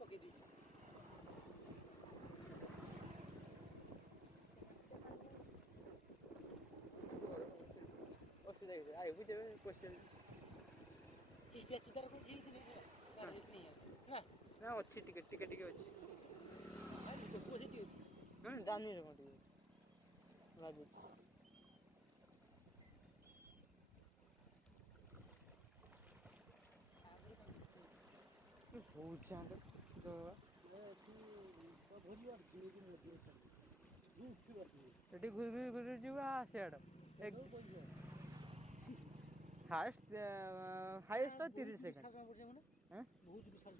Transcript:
पके दी असुविधा है आए बुझे क्वेश्चन इस चिदार को ठीक नहीं है नहीं है ना ना अच्छी टिके टिके टिके अच्छी भाई तो पॉजिटिव है जानी रे मोटी लागे हो जांद तो ये तू तो भूल और धीरे धीरे लगे धूप की बात है एटी घुर जीवा सेड एक हाईएस्ट 30 सेकंड बहुत विशाल हैं बहुत विशाल